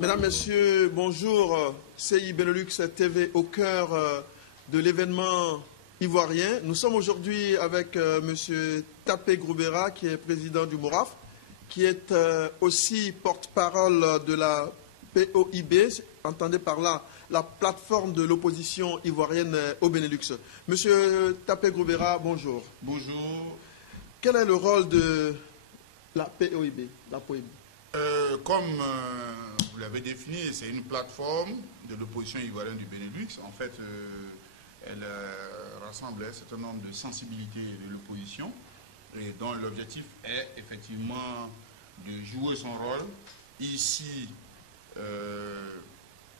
Mesdames, Messieurs, bonjour. CI Benelux TV au cœur de l'événement ivoirien. Nous sommes aujourd'hui avec M. Tapé Groubera, qui est président du MORAF, qui est aussi porte-parole de la POIB, entendez par là la plateforme de l'opposition ivoirienne au Benelux. M. Tapé Groubera, bonjour. Bonjour. Quel est le rôle de la POIB, Comme vous l'avez défini, c'est une plateforme de l'opposition ivoirienne du Benelux. En fait, elle rassemble un certain nombre de sensibilités de l'opposition et dont l'objectif est effectivement de jouer son rôle ici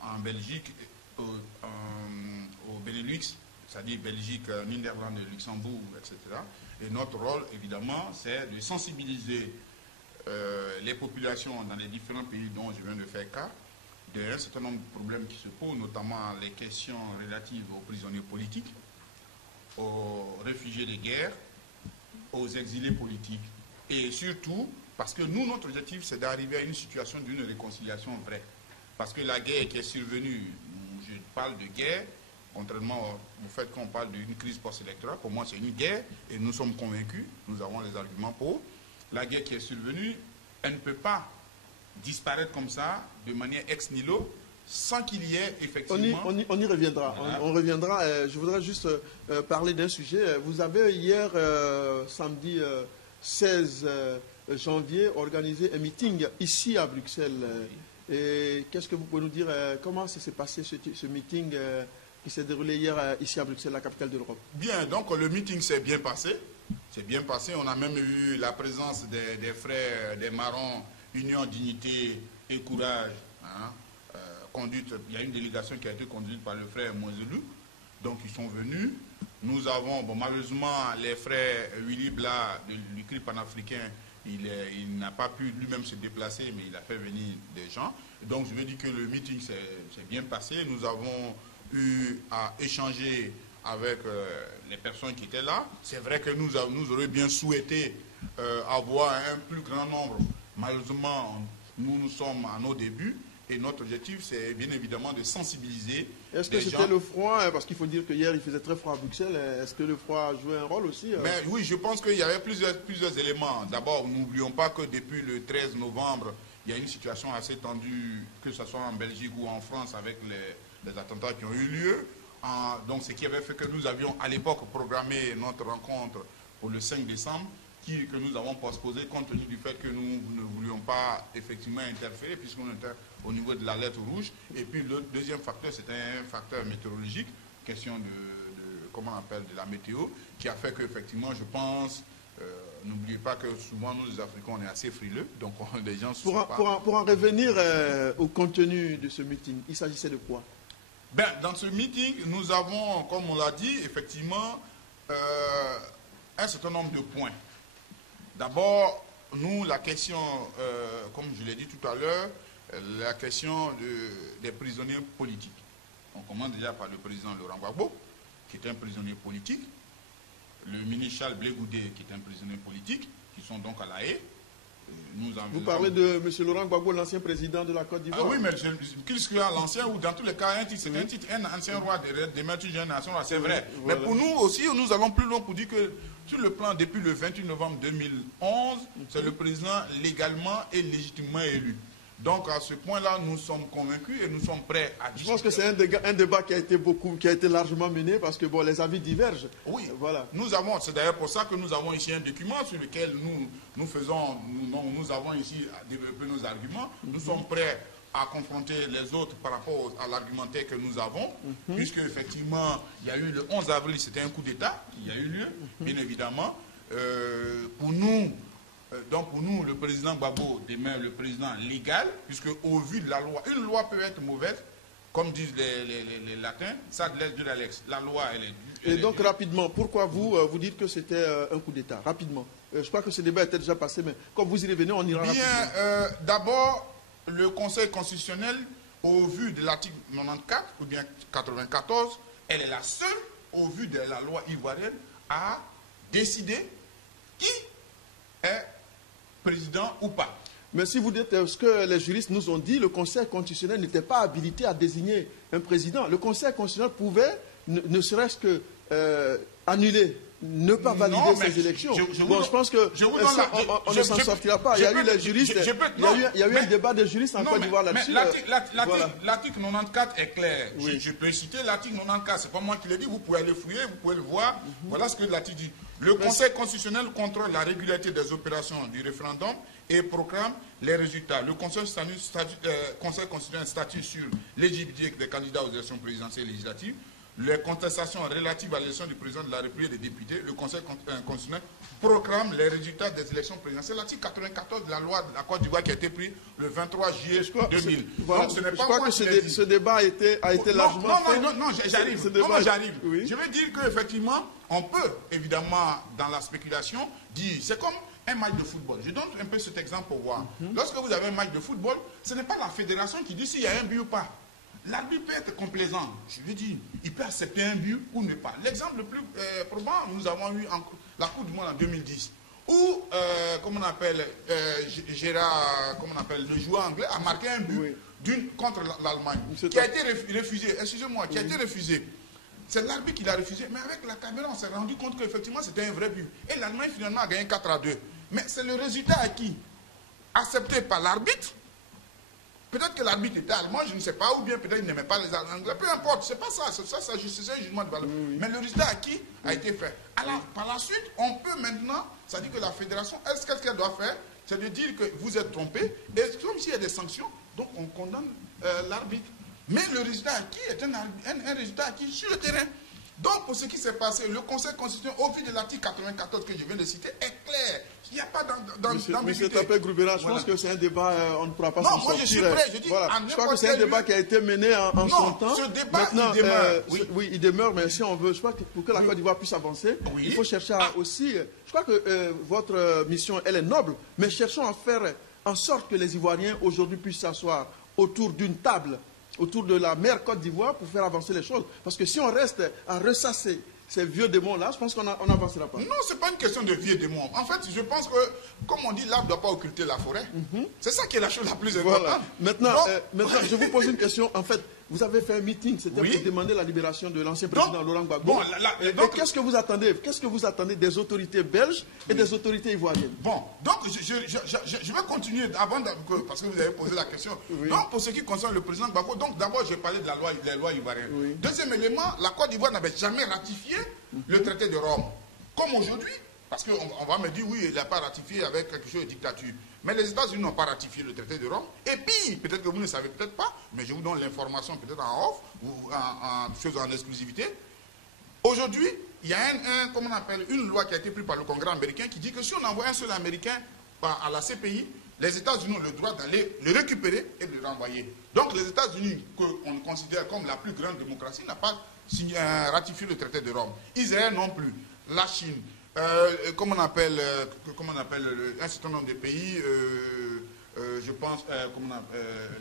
en Belgique, au Benelux, c'est-à-dire Belgique, Néerlande, Luxembourg, etc. Et notre rôle, évidemment, c'est de sensibiliser les populations dans les différents pays dont je viens de faire cas, d'un certain nombre de problèmes qui se posent, notamment les questions relatives aux prisonniers politiques, aux réfugiés de guerre, aux exilés politiques. Et surtout, parce que nous, notre objectif, c'est d'arriver à une situation d'une réconciliation vraie. Parce que la guerre qui est survenue, je parle de guerre, contrairement au fait qu'on parle d'une crise post-électorale, pour moi c'est une guerre, et nous sommes convaincus, nous avons les arguments pour. La guerre qui est survenue, elle ne peut pas disparaître comme ça, de manière ex nihilo, sans qu'il y ait effectivement... On y reviendra. Voilà. On reviendra. Je voudrais juste parler d'un sujet. Vous avez hier, samedi 16 janvier, organisé un meeting ici à Bruxelles. Et qu'est-ce que vous pouvez nous dire? Comment s'est passé ce meeting qui s'est déroulé hier ici à Bruxelles, la capitale de l'Europe? Bien, donc le meeting s'est bien passé. C'est bien passé. On a même eu la présence des frères des Marrons, Union, Dignité et Courage. Hein, conduite, il y a une délégation qui a été conduite par le frère Moiselou. Donc ils sont venus. Nous avons, bon, malheureusement, les frères Willy Bla du CRI panafricain, il n'a pas pu lui-même se déplacer, mais il a fait venir des gens. Donc je veux dire que le meeting s'est bien passé. Nous avons eu à échanger avec les personnes qui étaient là. C'est vrai que nous aurions bien souhaité avoir un plus grand nombre. Malheureusement, nous sommes à nos débuts et notre objectif, c'est bien évidemment de sensibiliser. Est-ce que c'était le froid? Parce qu'il faut dire que hier, il faisait très froid à Bruxelles. Est-ce que le froid a joué un rôle aussi? Mais oui, je pense qu'il y avait plusieurs éléments. D'abord, n'oublions pas que depuis le 13 novembre, il y a une situation assez tendue, que ce soit en Belgique ou en France, avec les attentats qui ont eu lieu. Donc, ce qui avait fait que nous avions à l'époque programmé notre rencontre pour le 5 décembre, que nous avons postposé compte tenu du fait que nous ne voulions pas effectivement interférer, puisqu'on était au niveau de la lettre rouge. Et puis le deuxième facteur, c'était un facteur météorologique, question comment on appelle, de la météo, qui a fait qu'effectivement, je pense, n'oubliez pas que souvent nous les Africains, on est assez frileux, donc les gens... Pour en revenir au contenu de ce meeting, il s'agissait de quoi? Ben, dans ce meeting, nous avons, comme on l'a dit, effectivement, un certain nombre de points. D'abord, nous, la question, comme je l'ai dit tout à l'heure, la question des prisonniers politiques. On commence déjà par le président Laurent Gbagbo, qui est un prisonnier politique, le ministre Charles Blé Goudé, qui est un prisonnier politique, qui sont donc à La Haye. Vous parlez de M. Laurent Gbagbo, l'ancien président de la Côte d'Ivoire? Ah oui, mais qu'est-ce qu'il y a l'ancien, ou dans tous les cas, c'est un titre, un ancien roi des maîtres d'une nation, c'est vrai. Voilà. Mais pour nous aussi, nous allons plus loin pour dire que sur le plan, depuis le 28 novembre 2011, c'est le président légalement et légitimement élu. Donc à ce point-là, nous sommes convaincus et nous sommes prêts à discuter. Je pense que c'est un débat qui a été largement mené parce que bon, les avis divergent. Oui, voilà. C'est d'ailleurs pour ça que nous avons ici un document sur lequel nous avons ici développé nos arguments. Nous sommes prêts à confronter les autres par rapport à l'argumentaire que nous avons, puisque effectivement, il y a eu le 11 avril, c'était un coup d'État qui a eu lieu, bien évidemment. Pour nous, le président Gbagbo demeure le président légal, puisque au vu de la loi, une loi peut être mauvaise, comme disent les latins, ça laisse de la loi, elle est due. Et donc rapidement, pourquoi vous dites que c'était un coup d'État? Rapidement. Je crois que ce débat était déjà passé, mais comme vous y revenez, on ira rapidement. Bien, d'abord, le Conseil constitutionnel, au vu de l'article 94 ou bien 94, elle est la seule, au vu de la loi ivoirienne, à décider qui est président ou pas. Mais si vous dites ce que les juristes nous ont dit, le Conseil constitutionnel n'était pas habilité à désigner un président. Le Conseil constitutionnel pouvait, ne serait-ce que annuler, ne pas valider ces élections. Je pense que on ne s'en sortira pas. Il y a eu les juristes, il y a eu un débat des juristes en Côte d'Ivoire là-dessus. L'article 94 est clair. Oui. Je peux citer l'article 94. Ce n'est pas moi qui l'ai dit. Vous pouvez aller fouiller, vous pouvez le voir. Voilà ce que l'article dit. Le Conseil constitutionnel contrôle la régularité des opérations du référendum et proclame les résultats. Le Conseil constitutionnel statue sur l'éligibilité des candidats aux élections présidentielles et législatives. Les contestations relatives à l'élection du président de la République et des députés, le Conseil constitutionnel proclame les résultats des élections présidentielles. L'article 94 de la loi de la Côte d'Ivoire qui a été pris le 23 juillet 2000. Voilà, je crois que ce débat a été largement fait. Non, j'arrive. Comment j'arrive? Oui. Je veux dire qu'effectivement, on peut, évidemment, dans la spéculation, dire, c'est comme un match de football. Je donne un peu cet exemple pour voir. Lorsque vous avez un match de football, ce n'est pas la fédération qui dit s'il y a un but ou pas. L'arbitre peut être complaisant, je veux dire, il peut accepter un but ou ne pas. L'exemple le plus probable, nous avons eu la Coupe du Monde en 2010, où, comment on appelle, Gérard, comment on appelle, le joueur anglais a marqué un but contre l'Allemagne, qui a été refusé, excusez-moi, qui a été refusé. C'est l'arbitre qui l'a refusé, mais avec la caméra, on s'est rendu compte qu'effectivement, c'était un vrai but. Et l'Allemagne, finalement, a gagné 4-2. Mais c'est le résultat acquis, accepté par l'arbitre. Peut-être que l'arbitre était allemand, je ne sais pas, ou bien peut-être qu'il n'aimait pas les Anglais, peu importe, c'est pas ça, ça justifiait un jugement de valeur. Mais le résultat acquis a été fait. Alors, par la suite, on peut maintenant, ça dit que la fédération, qu'est-ce qu'elle doit faire? C'est de dire que vous êtes trompé, et comme s'il y a des sanctions, donc on condamne l'arbitre. Mais le résultat acquis est un résultat acquis sur le terrain. Donc, pour ce qui s'est passé, le Conseil constitutionnel, au vu de l'article 94 que je viens de citer, est clair. Il n'y a pas d'ambiguïté. Monsieur Tapé-Groubera, je pense que c'est un débat, on ne pourra pas s'en sortir. Non, moi je suis prêt. Je dis, je crois que c'est un débat qui a été mené en son temps. Ce débat, maintenant, il demeure. Oui, il demeure, mais si on veut, je crois que pour que la Côte d'Ivoire puisse avancer, il faut chercher aussi... Je crois que votre mission, elle est noble, mais cherchons à faire en sorte que les Ivoiriens, aujourd'hui, puissent s'asseoir autour d'une table, autour de la mère Côte d'Ivoire pour faire avancer les choses. Parce que si on reste à ressasser ces vieux démons-là, je pense qu'on n'avancera pas. Non, ce n'est pas une question de vieux démons. En fait, je pense que, comme on dit, l'arbre ne doit pas occulter la forêt. C'est ça qui est la chose la plus importante. Voilà. Maintenant, je vous pose une question. En fait, vous avez fait un meeting, c'était pour demander la libération de l'ancien président Laurent Gbagbo. Bon, qu'est-ce que vous attendez? Qu'est-ce que vous attendez des autorités belges et des autorités ivoiriennes? Bon, donc je vais continuer avant parce que vous avez posé la question. Donc, pour ce qui concerne le président Gbagbo, donc d'abord, j'ai parlé de la loi ivoirienne. Deuxième élément, la Côte d'Ivoire n'avait jamais ratifié le traité de Rome. Comme aujourd'hui, parce qu'on va me dire, oui, il n'a pas ratifié avec quelque chose de dictature. Mais les États-Unis n'ont pas ratifié le traité de Rome. Et puis, peut-être que vous ne savez peut-être pas, mais je vous donne l'information peut-être en off ou en exclusivité. Aujourd'hui, il y a comment on appelle, une loi qui a été prise par le Congrès américain qui dit que si on envoie un seul Américain à la CPI, les États-Unis ont le droit d'aller le récupérer et de le renvoyer. Donc les États-Unis, qu'on considère comme la plus grande démocratie, n'ont pas ratifié le traité de Rome. Israël non plus. La Chine. Comment on appelle un certain nombre de pays, je pense,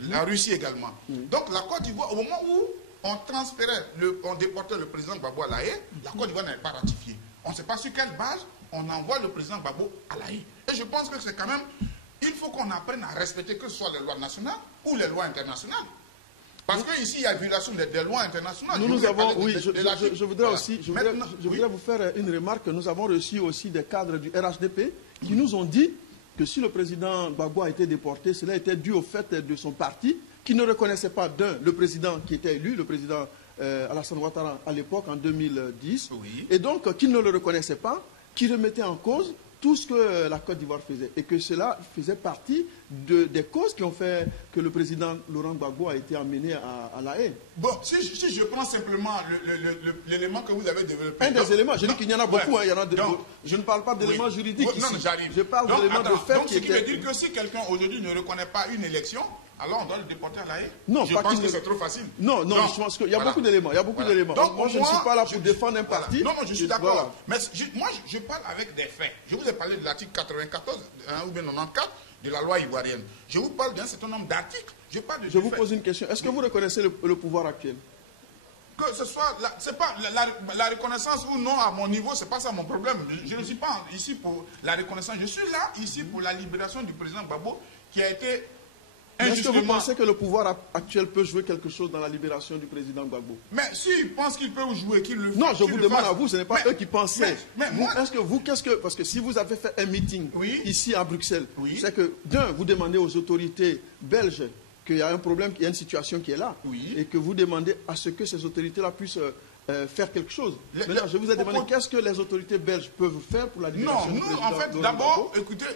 la Russie également. Donc la Côte d'Ivoire, au moment où on transférait, on déportait le président Gbagbo à La Haye, la Côte d'Ivoire n'avait pas ratifié. On ne sait pas sur quelle base on envoie le président Gbagbo à La Haye. Et je pense que c'est quand même, il faut qu'on apprenne à respecter que ce soit les lois nationales ou les lois internationales. Parce qu'ici, il y a violation des lois internationales. Nous avons, je voudrais aussi, je voudrais vous faire une remarque. Nous avons reçu aussi des cadres du RHDP qui nous ont dit que si le président Gbagbo a été déporté, cela était dû au fait de son parti, qui ne reconnaissait pas le président qui était élu, le président Alassane Ouattara à l'époque, en 2010, et donc qui ne le reconnaissait pas, qui remettait en cause tout ce que la Côte d'Ivoire faisait, et que cela faisait partie des causes qui ont fait que le président Laurent Gbagbo a été amené à La Haye. Bon, si je prends simplement l'élément que vous avez développé... Un des éléments, je dis qu'il y en a beaucoup, il y en a je ne parle pas d'éléments juridiques ici. Non, j'arrive. Je parle d'éléments de fait donc, ce qui veut dire que si quelqu'un aujourd'hui ne reconnaît pas une élection, alors on doit le déporter à La Haye. Non, je pense que c'est trop facile. Non, non, Donc, je pense qu'il y a voilà. beaucoup d'éléments. Il y a beaucoup d'éléments. Donc, moi, je ne suis pas là pour défendre un parti. Non, non, je suis d'accord. Voilà. Mais moi, je parle avec des faits. Je vous ai parlé de l'article 94 ou bien 94 de la loi ivoirienne. Je vous parle d'un certain nombre d'articles. Je vous pose une question. Est-ce que vous reconnaissez le pouvoir actuel? Que ce soit, c'est pas la reconnaissance ou non à mon niveau, c'est pas ça mon problème. Je ne suis pas ici pour la reconnaissance. Je suis là ici pour la libération du président Gbagbo qui a été injustement... Est-ce que vous pensez que le pouvoir actuel peut jouer quelque chose dans la libération du président Gbagbo? Mais s'ils pensent qu'ils peuvent jouer, qu'ils le fassent. Non, je vous demande à vous, ce n'est pas eux qui pensaient. Mais moi... Parce que si vous avez fait un meeting ici à Bruxelles, c'est que d'un, vous demandez aux autorités belges qu'il y a un problème, qu'il y a une situation qui est là, et que vous demandez à ce que ces autorités-là puissent faire quelque chose. Maintenant, je vous ai demandé qu'est-ce que les autorités belges peuvent faire pour la libération du président. Non, en fait, d'abord, écoutez,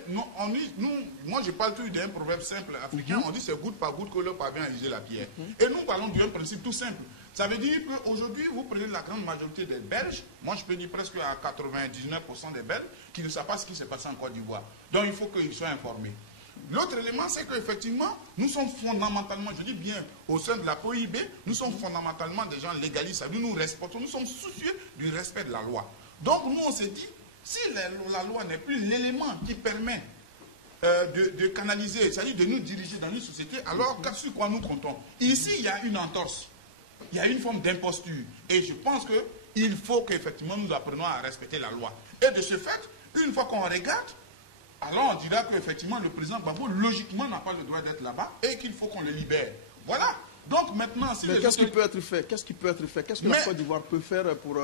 moi je parle toujours d'un proverbe simple africain, on dit c'est goutte par goutte que l'eau parvient à user la pierre. Et nous parlons d'un principe tout simple. Ça veut dire qu'aujourd'hui, vous prenez la grande majorité des Belges, moi je peux dire presque à 99% des Belges, qui ne savent pas ce qui s'est passé en Côte d'Ivoire. Donc il faut qu'ils soient informés. L'autre élément, c'est qu'effectivement, nous sommes fondamentalement, je dis bien, au sein de la POIB, nous sommes fondamentalement des gens légalistes. Nous nous respectons, nous sommes soucieux du respect de la loi. Donc nous, on s'est dit, si la loi n'est plus l'élément qui permet de canaliser, c'est-à-dire de nous diriger dans une société, alors sur quoi nous comptons? Ici, il y a une entorse, il y a une forme d'imposture. Et je pense qu'il faut qu'effectivement nous apprenions à respecter la loi. Et de ce fait, une fois qu'on regarde, alors on dira qu'effectivement le président Gbagbo, logiquement, n'a pas le droit d'être là-bas et qu'il faut qu'on le libère. Voilà. Donc maintenant... Mais qu'est-ce qui peut être fait? Qu'est-ce qui peut être fait? Qu'est-ce que la Côte d'Ivoire peut faire pour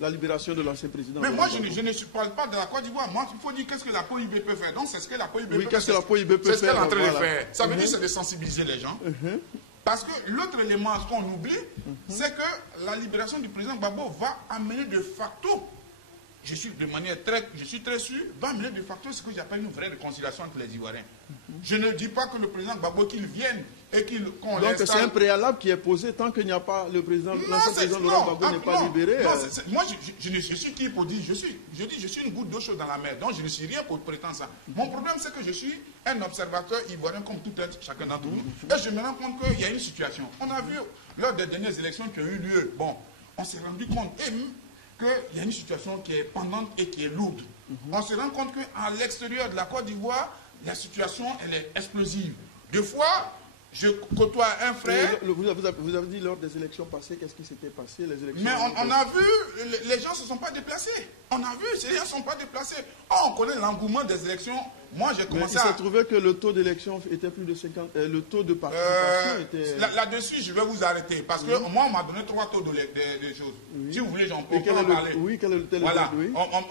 la libération de l'ancien président? Mais moi, je ne parle pas de la Côte d'Ivoire. Moi, il faut dire qu'est-ce que la POIB peut faire. Donc c'est ce que la POIB peut faire. Qu'est-ce que la POIB peut faire? C'est ce qu'elle est en train de faire. Ça veut dire c'est de sensibiliser les gens. Parce que l'autre élément qu'on oublie, c'est que la libération du président Gbagbo va amener de facto... Je suis très sûr, va amener de facto ce que j'appelle une vraie réconciliation entre les Ivoiriens. Je ne dis pas que le président Gbagbo qu'il vienne et qu'on donc c'est un préalable qui est posé tant qu'il n'y a pas le président, l'ancien président Laurent Gbagbo n'est pas libéré. Moi je suis qui pour dire, je suis une goutte d'eau chaude dans la mer, donc je ne suis rien pour prétendre ça. Mon problème c'est que je suis un observateur ivoirien comme tout chacun d'entre nous. Et je me rends compte qu'il y a une situation. On a vu lors des dernières élections qui ont eu lieu, bon, on s'est rendu compte qu'il y a une situation qui est pendante et qui est lourde. On se rend compte qu'à l'extérieur de la Côte d'Ivoire, la situation, elle est explosive. Des fois, je côtoie un frère... Vous avez dit lors des élections passées, qu'est-ce qui s'était passé? Les élections... Mais on a vu, les gens ne se sont pas déplacés. On a vu, ces gens ne sont pas déplacés. Oh, on connaît l'engouement des élections. Moi, j'ai commencé à... Il s'est trouvé que le taux d'élection était plus de 50... le taux de participation était... Là-dessus, je vais vous arrêter. Parce que moi, on m'a donné 3 taux de choses. Si vous voulez, j'en peux en parler. Oui, quel est le tel? Voilà.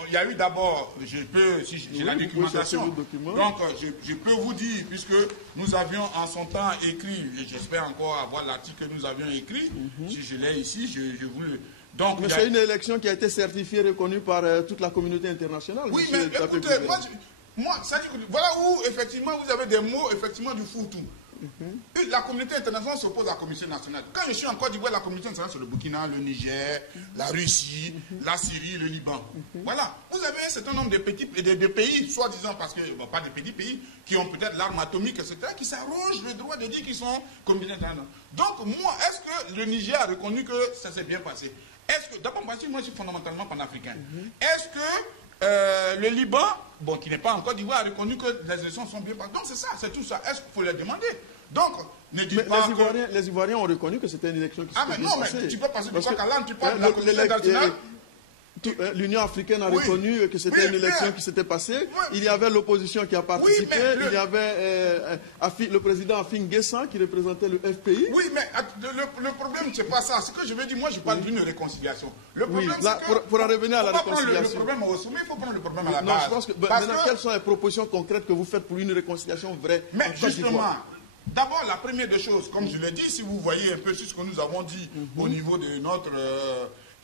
Il y a eu d'abord, si j'ai la documentation. Donc, je peux vous dire, puisque nous avions en son temps écrit, et j'espère encore avoir l'article que nous avions écrit, si je l'ai ici, je vous le... Donc, mais c'est une élection qui a été certifiée, reconnue par toute la communauté internationale. Oui, mais écoutez, moi, ça dit que, voilà où, effectivement, vous avez des mots, effectivement, du foutu. La communauté internationale s'oppose à la communauté nationale. Quand je suis en Côte d'Ivoire, la communauté internationale, c'est le Burkina, le Niger, la Russie, la Syrie, le Liban. Voilà. Vous avez un certain nombre de pays, soi-disant, parce que, bon, pas des petits pays, qui ont peut-être l'arme atomique, etc., qui s'arrogent le droit de dire qu'ils sont communauté internationale. Donc, moi, est-ce que le Niger a reconnu que ça s'est bien passé? Est-ce que, d'abord, moi, je suis fondamentalement panafricain. Est-ce que le Liban, bon, qui n'est pas en Côte d'Ivoire, a reconnu que les élections sont bien passées? Donc, c'est ça, c'est tout ça. Est-ce qu'il faut les demander? Donc, ne dites pas que... Les Ivoiriens ont reconnu que c'était une élection qui s'était bien passée. Mais tu peux passer du coq à l'âne, tu parles de la communauté internationale. L'Union africaine a reconnu que c'était une élection qui s'était passée. Il y avait l'opposition qui a participé. Il y avait le président Afin Guessan qui représentait le FPI. Oui, mais le problème, c'est pas ça. Ce que je veux dire, moi, je parle d'une réconciliation. Le problème, c'est que... Pour en revenir à la réconciliation. Le problème au sommet, il faut prendre le problème à la base. Non, je pense que... Maintenant, quelles sont les propositions concrètes que vous faites pour une réconciliation vraie? Mais justement... D'abord, la première des choses, comme je l'ai dit, si vous voyez un peu sur ce que nous avons dit au niveau de notre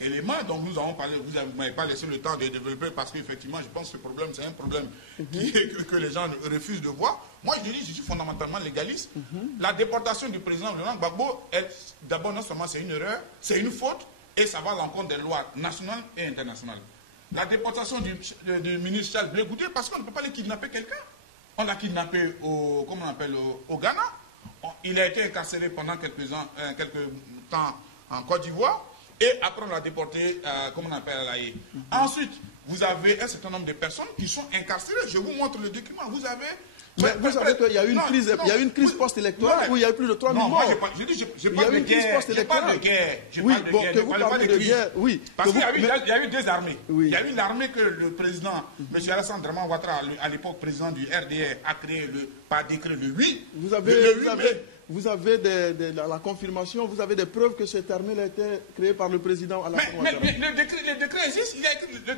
élément, donc nous avons parlé, vous ne m'avez pas laissé le temps de développer parce qu'effectivement, je pense que ce problème, c'est un problème que les gens refusent de voir. Moi, je dis, je suis fondamentalement légaliste. La déportation du président Laurent Gbagbo, d'abord, non seulement c'est une erreur, c'est une faute, et ça va à l'encontre des lois nationales et internationales. La déportation du ministre Charles Blé Goudé, parce qu'on ne peut pas aller kidnapper quelqu'un. On l'a kidnappé au Ghana, il a été incarcéré pendant quelques temps en Côte d'Ivoire, et après on l'a déporté, comment on appelle, à La Haye. Ensuite, vous avez un certain nombre de personnes qui sont incarcérées. Je vous montre le document. Vous avez... Mais vous savez qu'il y a eu une crise post-électorale où il y a eu plus de 3 000 morts. Je parle de guerre. Je parle de guerre. Oui, bon, que vous parlez de guerre, oui. Parce qu'il y a eu deux armées. Il y a eu l'armée que le président, M. Alassane Draman Ouattara, à l'époque président du RDR, a créé par décret le 8. Vous avez la confirmation, vous avez des preuves que cette armée a été créée par le président Alassane Ouattara. Mais le décret existe.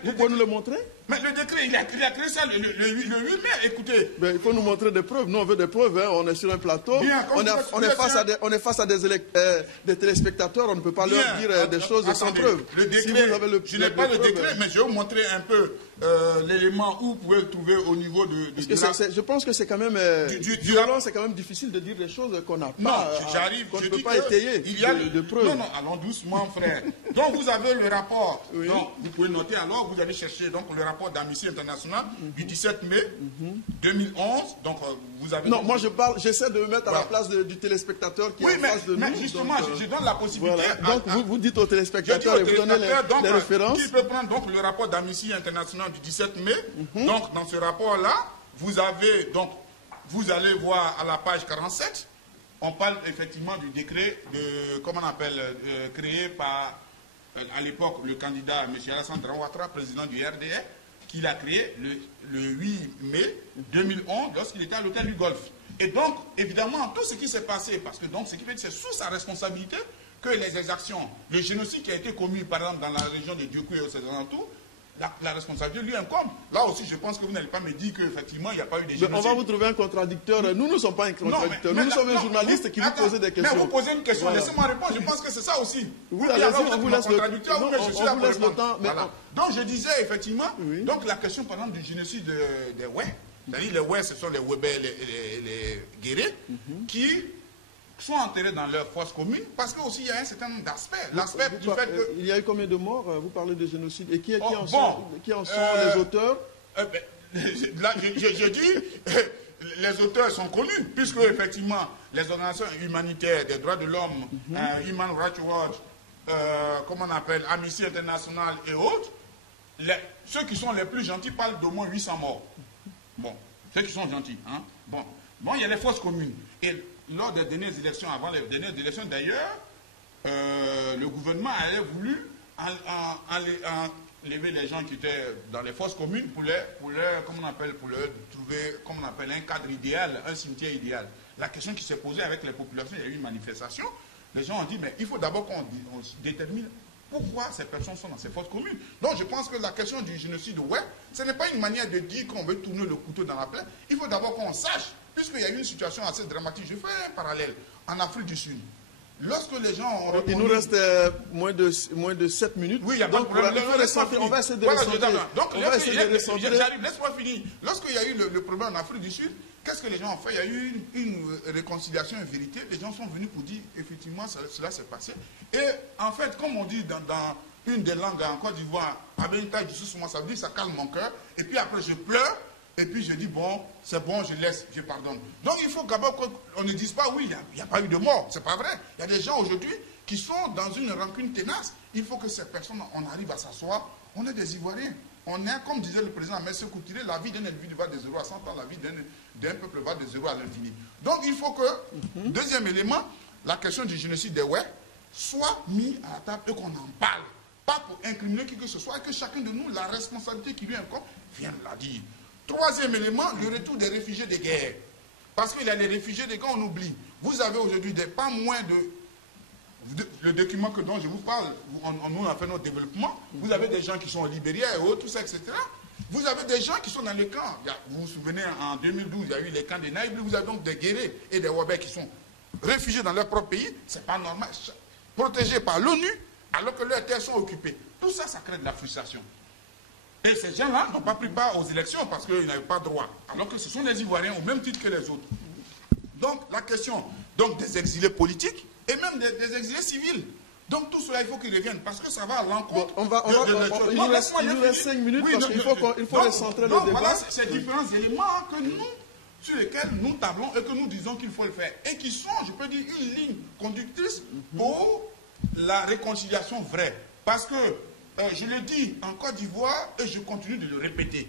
Vous pouvez nous le montrer? Mais le décret, il a créé ça le 8 mai, écoutez. Mais il faut nous montrer des preuves. Nous, on veut des preuves. Hein. On est sur un plateau. Bien, on est face à des téléspectateurs. On ne peut pas leur dire des choses sans preuve. Le décret, je n'ai pas le décret, mais je vais vous montrer un peu l'élément où vous pouvez le trouver au niveau de... je pense que c'est quand même... violent, c'est quand même difficile de dire des choses qu'on n'a pas... qu'on ne peut pas étayer de preuves. Non, allons doucement, frère. Donc, vous avez le rapport. Oui. Donc, vous pouvez noter alors, vous allez chercher donc, le rapport d'Amnesty International du 17 mai 2011. Donc, vous avez... Non, moi, j'essaie de me mettre à la place du téléspectateur qui est en face de nous. Mais justement, je donne la possibilité... Voilà. Donc, vous dites aux téléspectateurs et vous donnez les références. Qui peut prendre donc, le rapport d'Amnesty International du 17 mai. Donc, dans ce rapport-là, vous allez voir à la page 47, on parle effectivement du décret de, comment on appelle, créé par, à l'époque, le candidat M. Alassane Draman Ouattara, président du RDR, qu'il a créé le 8 mai 2011 lorsqu'il était à l'hôtel du Golfe. Et donc, évidemment, tout ce qui s'est passé, parce que donc, ce qui fait que c'est sous sa responsabilité que les exactions, le génocide qui a été commis, par exemple, dans la région de Diokou et aux alentours, la responsabilité lui incombe. Là aussi, je pense que vous n'allez pas me dire qu'effectivement, il n'y a pas eu de génocide. On va vous trouver un contradicteur. Nous ne sommes pas un contradicteur. Nous sommes un journaliste qui vous pose des questions. Mais vous posez une question, laissez-moi répondre. Je pense que c'est ça aussi. Oui, allez-y, on vous laisse le temps. Voilà. Donc, je disais effectivement, donc la question, par exemple, du génocide des Ouè, c'est-à-dire les Ouè, ce sont les Ouébé et les Guéré, qui sont enterrés dans leur fosse commune, parce qu'il y a un certain nombre d'aspects. L'aspect du fait que... Il y a eu combien de morts? Vous parlez de génocide. Et qui en sont les auteurs? Là, je dis, les auteurs sont connus, puisque effectivement, les organisations humanitaires des droits de l'homme, Human Rights Watch, comment on appelle, Amnesty International et autres, ceux qui sont les plus gentils parlent d'au moins 800 morts. Bon, ceux qui sont gentils. Hein? Bon, il y a les fosses communes. Et lors des dernières élections, avant les dernières élections d'ailleurs, le gouvernement avait voulu enlever les gens qui étaient dans les fosses communes pour leur trouver, comment on appelle, un cadre idéal, un cimetière idéal. La question qui s'est posée avec les populations, il y a eu une manifestation. Les gens ont dit, mais il faut d'abord qu'on détermine pourquoi ces personnes sont dans ces fosses communes. Donc je pense que la question du génocide, ce n'est pas une manière de dire qu'on veut tourner le couteau dans la plaie. Il faut d'abord qu'on sache. Puisqu'il y a eu une situation assez dramatique, je fais un parallèle, en Afrique du Sud. Lorsque les gens ont répondu... Il nous reste moins de 7 minutes. Oui, il n'y a pas de problème. On va essayer de recentrer. Donc, laisse-moi finir. Lorsqu'il y a eu le problème en Afrique du Sud, qu'est-ce que les gens ont fait? Il y a eu une réconciliation, une vérité. Les gens sont venus pour dire, effectivement, cela s'est passé. Et en fait, comme on dit dans une des langues en Côte d'Ivoire, avec une taille du sous-moi, ça veut dire ça calme mon cœur. Et puis après, je pleure. Et puis je dis, bon, c'est bon, je laisse, je pardonne. Donc il faut d'abord qu'on ne dise pas, oui, il n'y a pas eu de mort. C'est pas vrai. Il y a des gens aujourd'hui qui sont dans une rancune tenace. Il faut que ces personnes, on arrive à s'asseoir. On est des Ivoiriens. On est, comme disait le président Messé Couturé, la vie d'un individu va de 0 à 100 ans, la vie d'un peuple va de 0 à l'infini. Donc il faut que, deuxième élément, la question du génocide des Ouè soit mise à la table et qu'on en parle. Pas pour incriminer qui que ce soit, et que chacun de nous, la responsabilité qui lui incombe, vienne la dire. Troisième élément, le retour des réfugiés de guerre. Parce qu'il y a les réfugiés de guerre, on oublie. Vous avez aujourd'hui pas moins de... Le document dont je vous parle, nous on a fait notre développement. Vous avez des gens qui sont au Libéria et autres, tout ça, etc. Vous avez des gens qui sont dans les camps. Vous vous souvenez, en 2012, il y a eu les camps de Naïbli. Vous avez donc des guerriers et des Wabais qui sont réfugiés dans leur propre pays. C'est pas normal. Protégés par l'ONU, alors que leurs terres sont occupées. Tout ça, ça crée de la frustration. Et ces gens-là n'ont pas pris part aux élections parce qu'ils n'avaient pas droit. Alors que ce sont des Ivoiriens au même titre que les autres. Donc la question des exilés politiques et même des exilés civils. Donc tout cela, il faut qu'ils reviennent parce que ça va à l'encontre. Il nous reste 5 minutes parce qu'il faut recentrer le débat. Voilà ces différents éléments que nous, sur lesquels nous tablons et que nous disons qu'il faut le faire. Et qui sont, je peux dire, une ligne conductrice pour la réconciliation vraie. Parce que, je le dis en Côte d'Ivoire et je continue de le répéter.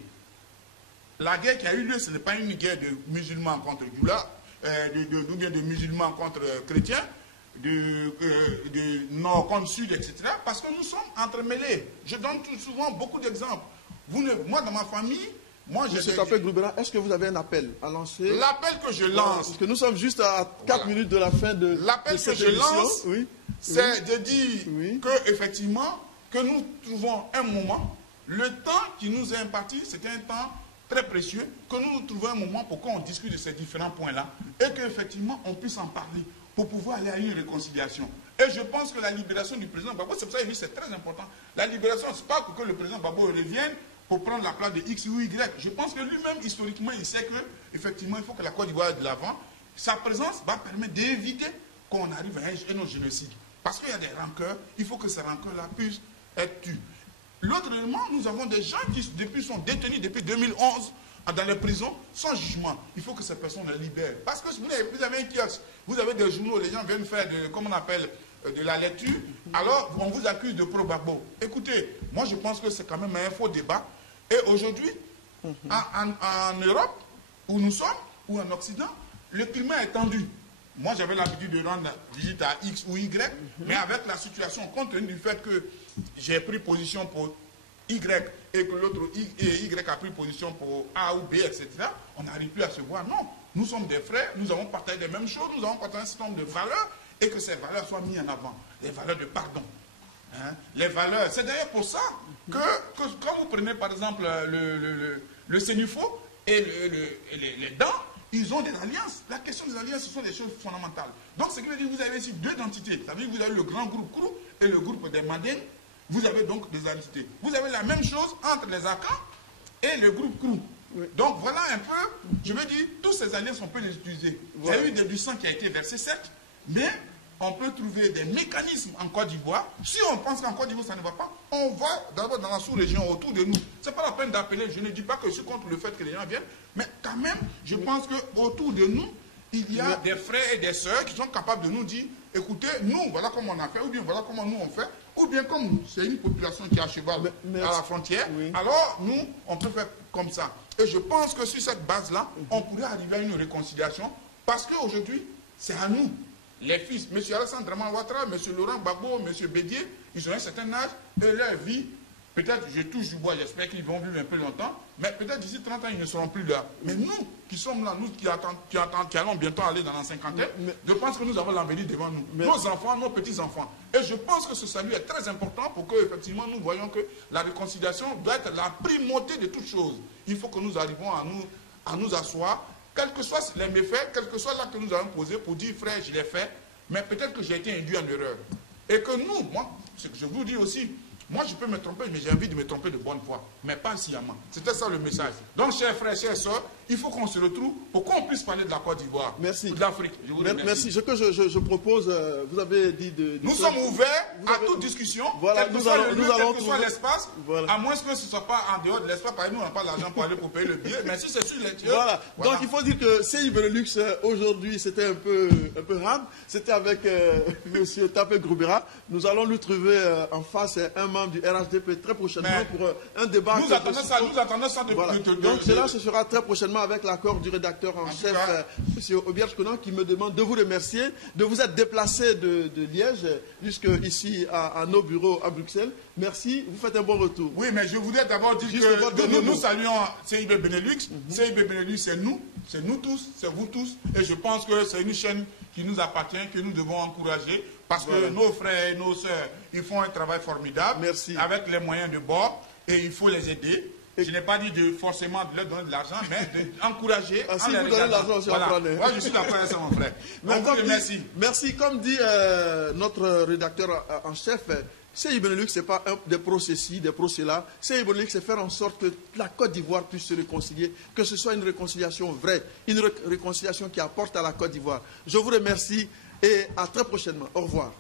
La guerre qui a eu lieu, ce n'est pas une guerre de musulmans contre Djoula, ou bien de musulmans contre chrétiens, de nord contre sud, etc. Parce que nous sommes entremêlés. Je donne souvent beaucoup d'exemples. Moi, dans ma famille, Monsieur Tapé Groubera, est-ce que vous avez un appel à lancer? L'appel que je lance... Parce que nous sommes juste à 4 minutes de la fin de cette émission. L'appel que je lance, c'est de dire que, effectivement, que nous trouvons un moment, le temps qui nous est imparti, c'était un temps très précieux, que nous trouvons un moment pour qu'on discute de ces différents points-là et qu'effectivement, on puisse en parler pour pouvoir aller à une réconciliation. Et je pense que la libération du président Gbagbo, c'est pour ça que c'est très important. La libération, ce n'est pas que le président Gbagbo revienne pour prendre la place de X ou Y. Je pense que lui-même, historiquement, il sait qu'effectivement, il faut que la Côte d'Ivoire aille de l'avant. Sa présence va permettre d'éviter qu'on arrive à un autre génocide. Parce qu'il y a des rancœurs, il faut que ces rancœurs-là puissent être tues. L'autre élément, nous avons des gens qui sont détenus depuis 2011 dans les prisons sans jugement. Il faut que ces personnes les libèrent. Parce que vous avez un kiosque, vous avez des journaux, les gens viennent faire comment on appelle, de la lecture, alors on vous accuse de pro-Gbagbo. Écoutez, moi je pense que c'est quand même un faux débat. Et aujourd'hui, en Europe, où nous sommes, ou en Occident, le climat est tendu. Moi j'avais l'habitude de rendre visite à X ou Y, mais avec la situation, compte tenu du fait que j'ai pris position pour Y et que l'autre Y a pris position pour A ou B, etc., on n'arrive plus à se voir. Non, nous sommes des frères, nous avons partagé les mêmes choses, nous avons partagé un certain nombre de valeurs et que ces valeurs soient mises en avant. Les valeurs de pardon. Les valeurs. C'est d'ailleurs pour ça que quand vous prenez par exemple le Sénufo et les dents, ils ont des alliances. La question des alliances, ce sont des choses fondamentales. Donc, ce qui veut dire que vous avez ici deux entités. Ça veut dire que vous avez le grand groupe Krou et le groupe des Mandeng. Vous avez donc des entités. Vous avez la même chose entre les Akans et le groupe Krou. Oui. Donc, voilà un peu, je veux dire, tous ces alliances, on peut les utiliser. Voilà. Il y a eu du sang qui a été versé, certes, mais on peut trouver des mécanismes en Côte d'Ivoire. Si on pense qu'en Côte d'Ivoire, ça ne va pas, on va d'abord dans la sous-région autour de nous. Ce n'est pas la peine d'appeler, je ne dis pas que je suis contre le fait que les gens viennent, mais quand même, je pense qu'autour de nous, il y a des frères et des sœurs qui sont capables de nous dire, écoutez, nous, voilà comment on a fait, ou bien voilà comment nous on fait, ou bien comme c'est une population qui est à cheval à la frontière, alors nous, on peut faire comme ça. Et je pense que sur cette base-là, on pourrait arriver à une réconciliation, parce qu'aujourd'hui, c'est à nous. Les fils, M. Alassane Draman Ouattara, M. Laurent Gbagbo, M. Bédié, ils ont un certain âge et leur vie, peut-être, je touche du bois, j'espère qu'ils vont vivre un peu longtemps, mais peut-être d'ici 30 ans, ils ne seront plus là. Mais nous, qui sommes là, nous qui allons bientôt aller dans la cinquantaine, je pense que nous avons l'avenir devant nous. Nos enfants, nos petits-enfants. Et je pense que ce salut est très important pour que, effectivement, nous voyons que la réconciliation doit être la primauté de toutes choses. Il faut que nous arrivions à nous asseoir, quels que soient les méfaits, quel que soit l'acte que nous avons posé pour dire, frère, je l'ai fait, mais peut-être que j'ai été induit en erreur. Et que nous, moi, ce que je vous dis aussi, moi je peux me tromper, mais j'ai envie de me tromper de bonne foi, mais pas sciemment. C'était ça le message. Donc, chers frères, chères sœurs, il faut qu'on se retrouve pour qu'on puisse parler de la Côte d'Ivoire. Merci. Ou de l'Afrique. Merci. Ce que je propose, vous avez dit nous sommes ouverts à toute discussion, voilà, quel que soit l'espace, à moins que ce ne soit pas en dehors de l'espace, parce que nous, on n'a pas l'argent pour aller pour payer le billet, mais si c'est sur les tiers. Voilà. Donc, il faut dire que CI Benelux, aujourd'hui, c'était un peu rare. C'était avec M. Tapé Groubera. Nous allons lui trouver en face un membre du RHDP très prochainement pour un débat. Nous attendons ça de voilà. Donc, cela se fera très prochainement avec l'accord du rédacteur en chef, M. Obierge Conan, qui me demande de vous remercier, de vous être déplacé de Liège jusque ici à nos bureaux à Bruxelles. Merci, vous faites un bon retour. Oui, mais je voudrais d'abord dire que nous saluons CIB Benelux. CIB Benelux, c'est nous tous, c'est vous tous. Et je pense que c'est une chaîne qui nous appartient, que nous devons encourager. Parce que nos frères et nos sœurs, ils font un travail formidable. Merci. Avec les moyens de bord. Et il faut les aider. Je n'ai pas dit forcément de leur donner de l'argent, mais d'encourager. Si vous donnez de l'argent, voilà. Moi, je suis d'accord avec ça, mon frère. Merci. Merci. Comme dit notre rédacteur en chef, CI Benelux, ce n'est pas des procès-ci, des procès-là. CI Benelux, c'est faire en sorte que la Côte d'Ivoire puisse se réconcilier, que ce soit une réconciliation vraie, une réconciliation qui apporte à la Côte d'Ivoire. Je vous remercie et à très prochainement. Au revoir.